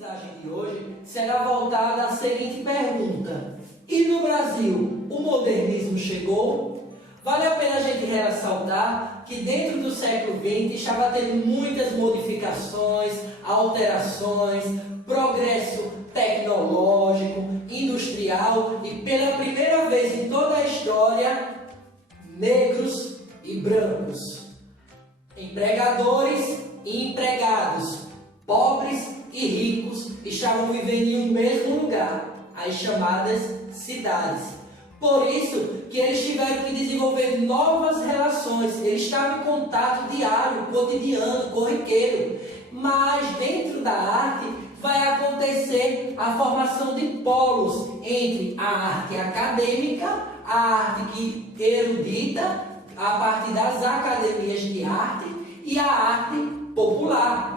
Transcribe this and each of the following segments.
aprendizagem de hoje será voltada à seguinte pergunta: e no Brasil, o modernismo chegou? Vale a pena a gente ressaltar que dentro do século XX estava tendo muitas modificações, alterações, progresso tecnológico, industrial e pela primeira vez em toda a história, negros e brancos, empregadores e empregados, pobres e ricos estavam vivendo em um mesmo lugar, as chamadas cidades. Por isso que eles tiveram que desenvolver novas relações, eles estavam em contato diário, cotidiano, corriqueiro. Mas dentro da arte vai acontecer a formação de polos entre a arte acadêmica, a arte erudita, a partir das academias de arte e a arte popular.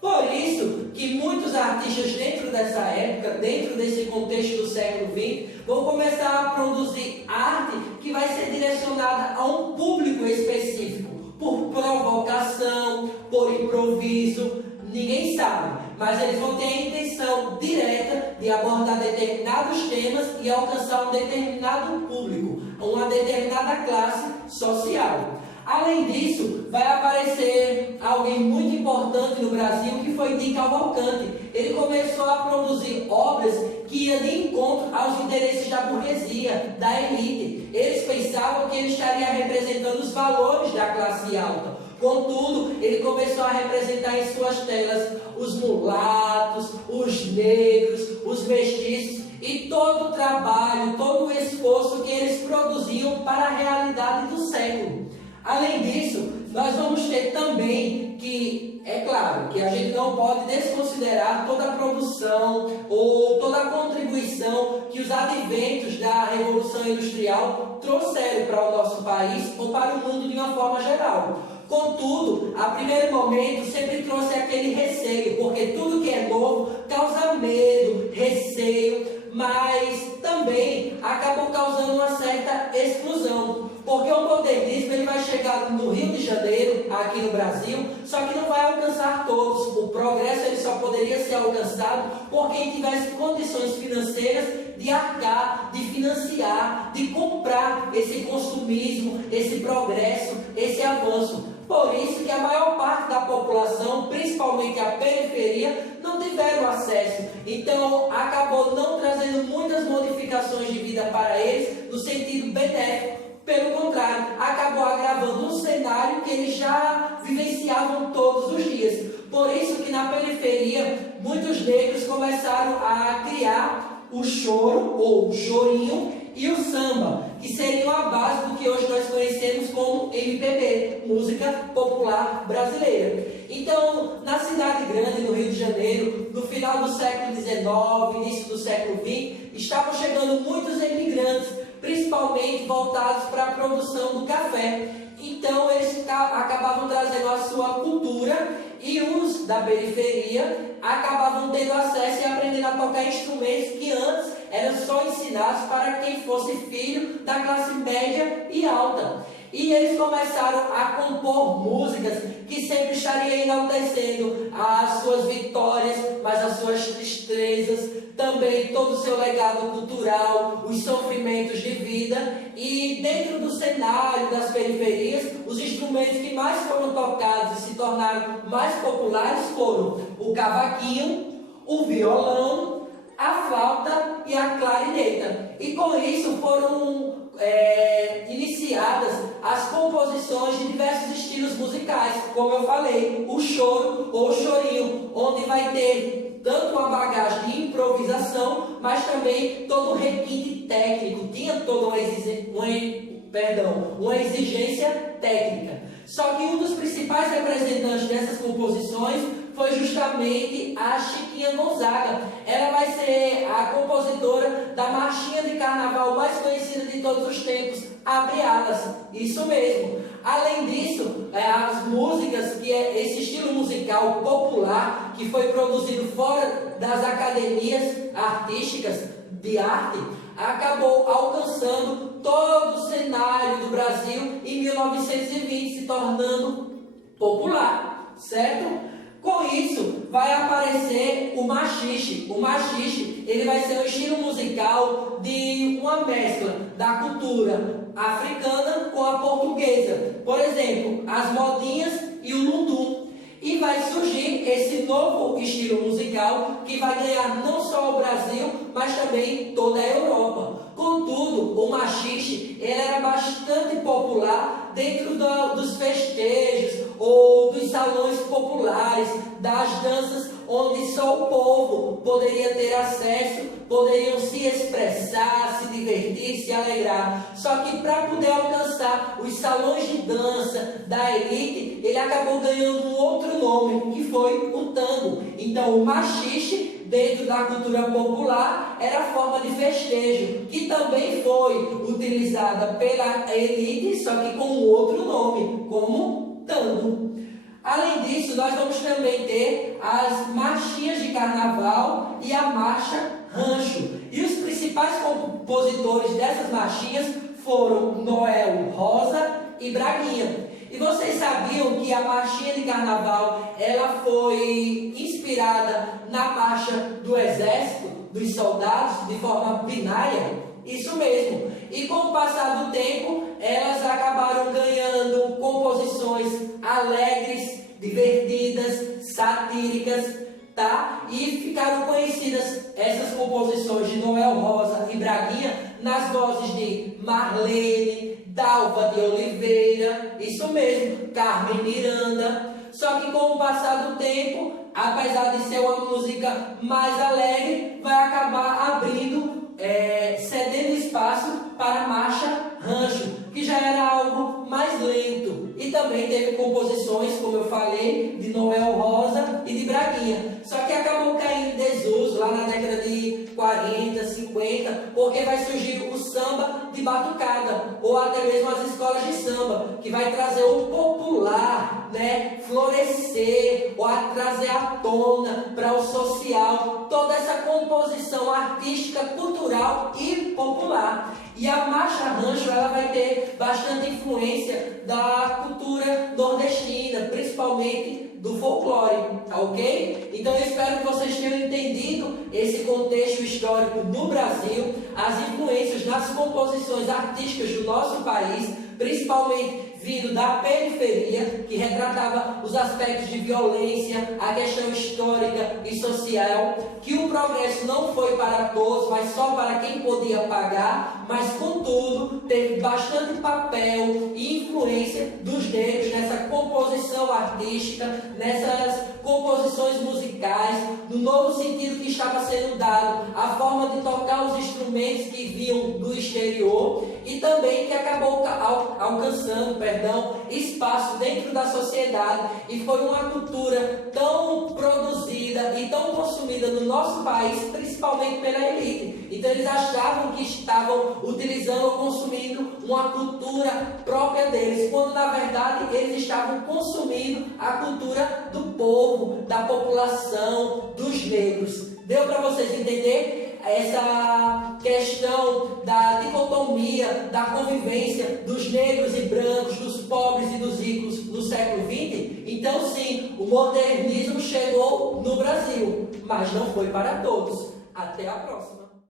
Por isso que muitos artistas dentro dessa época, dentro desse contexto do século XX, vão começar a produzir arte que vai ser direcionada a um público específico, por provocação, por improviso, ninguém sabe, mas eles vão ter a intenção direta de abordar determinados temas e alcançar um determinado público, uma determinada classe social. Além disso, vai aparecer alguém muito importante no Brasil, que foi Di Cavalcanti. Ele começou a produzir obras que iam de encontro aos interesses da burguesia, da elite. Eles pensavam que ele estaria representando os valores da classe alta. Contudo, ele começou a representar em suas telas os mulatos, os negros, os mestiços e todo o trabalho, todo o esforço que eles produziam para a realidade do século. Além disso, nós vamos ter também que, é claro, que a gente não pode desconsiderar toda a produção ou toda a contribuição que os adventos da Revolução Industrial trouxeram para o nosso país ou para o mundo de uma forma geral. Contudo, a primeiro momento sempre trouxe aquele receio, porque tudo que é novo causa medo, receio, mas também acabou causando uma certa exclusão. Porque o modernismo ele vai chegar no Rio de Janeiro, aqui no Brasil, só que não vai alcançar todos. O progresso ele só poderia ser alcançado por quem tivesse condições financeiras de arcar, de financiar, de comprar esse consumismo, esse progresso, esse avanço. Por isso que a maior parte da população, principalmente a periferia, não tiveram acesso. Então, acabou não trazendo muitas modificações de vida para eles no sentido benéfico. Pelo contrário, acabou agravando um cenário que eles já vivenciavam todos os dias. Por isso que na periferia, muitos negros começaram a criar o choro, ou o chorinho, e o samba, que seriam a base do que hoje nós conhecemos como MPB, música popular brasileira. Então, na cidade grande, no Rio de Janeiro, no final do século XIX, início do século XX, estavam chegando muitos imigrantes, principalmente voltados para a produção do café. Então eles acabavam trazendo a sua cultura e os da periferia acabavam tendo acesso e aprendendo a tocar instrumentos que antes eram só ensinados para quem fosse filho da classe média e alta. E eles começaram a compor músicas que sempre estariam enaltecendo as suas vitórias, mas as suas tristezas, também todo o seu legado cultural, os sofrimentos de vida. E dentro do cenário das periferias, os instrumentos que mais foram tocados e se tornaram mais populares foram o cavaquinho, o violão, a flauta e a clarineta. E com isso foram iniciadas as composições de diversos estilos musicais, como eu falei, o choro ou o chorinho, onde vai ter tanto uma bagagem de improvisação, mas também todo um requinte técnico, tinha toda uma exigência técnica. Só que um dos principais representantes dessas composições foi justamente a Chiquinha Gonzaga. Ela vai ser a compositora da marchinha de carnaval mais conhecida de todos os tempos, Abre Alas. Isso mesmo. Além disso, as músicas, que é esse estilo musical popular, que foi produzido fora das academias artísticas de arte, acabou alcançando todo o cenário do Brasil em 1920, se tornando popular, certo? Com isso, vai aparecer o machixe. O machixe, ele vai ser um estilo musical de uma mescla da cultura africana com a portuguesa. Por exemplo, as modinhas e o lundu. E vai surgir esse novo estilo musical que vai ganhar não só o Brasil, mas também toda a Europa. Contudo, o machixe ele era bastante popular dentro dos festejos ou dos salões populares, das danças onde só o povo poderia ter acesso, poderiam se expressar, se divertir, se alegrar. Só que para poder alcançar os salões de dança da elite, ele acabou ganhando um outro nome, que foi o tango. Então o machixe, dentro da cultura popular, era a forma de festejo, que também foi utilizada pela elite, só que com um outro nome, como tango. Além disso, nós vamos também ter as marchinhas de carnaval e a marcha rancho. E os principais compositores dessas marchinhas foram Noel Rosa e Braguinha. E vocês sabiam que a marchinha de carnaval ela foi inspirada na marcha do exército, dos soldados, de forma binária? Isso mesmo. E com o passar do tempo, elas acabaram ganhando composições alegres, divertidas, satíricas, tá? E ficaram conhecidas essas composições de Noel Rosa e Braguinha nas vozes de Marlene, Dalva de Oliveira, isso mesmo, Carmen Miranda. Só que com o passar do tempo, apesar de ser uma música mais alegre, vai acabar abrindo, cedendo espaço para a marcha rancho, que já era algo mais lento. E também teve composições, como eu falei, de Noel Rosa e de Braguinha. Só que acabou caindo em desuso lá na década de 40, 50, porque vai surgir o samba de batucada, ou até mesmo as escolas de samba, que vai trazer o popular, né, florescer, ou a trazer à tona para o social, toda essa composição artística, cultural e popular. E a marcha rancho ela vai ter bastante influência da cultura nordestina, principalmente do folclore, tá ok? Então eu espero que vocês tenham entendido esse contexto histórico do Brasil, as influências nas composições artísticas do nosso país, principalmente vindo da periferia, que retratava os aspectos de violência, a questão histórica e social, que o progresso não foi para todos, mas só para quem podia pagar, mas contudo teve bastante papel e influência dos negros nessa composição artística, nessas composições musicais, no novo sentido que estava sendo dado, a forma de tocar os instrumentos que vinham do exterior e também que acabou alcançando, espaço dentro da sociedade, e foi uma cultura tão produzida e tão consumida no nosso país, principalmente pela elite. Então eles achavam que estavam utilizando ou consumindo uma cultura própria deles, quando na verdade eles estavam consumindo a cultura do povo, da população, dos negros. Deu para vocês entender essa questão da dicotomia, da convivência dos negros e brancos, dos pobres e dos ricos no século XX? Então sim, o modernismo chegou no Brasil, mas não foi para todos. Até a próxima!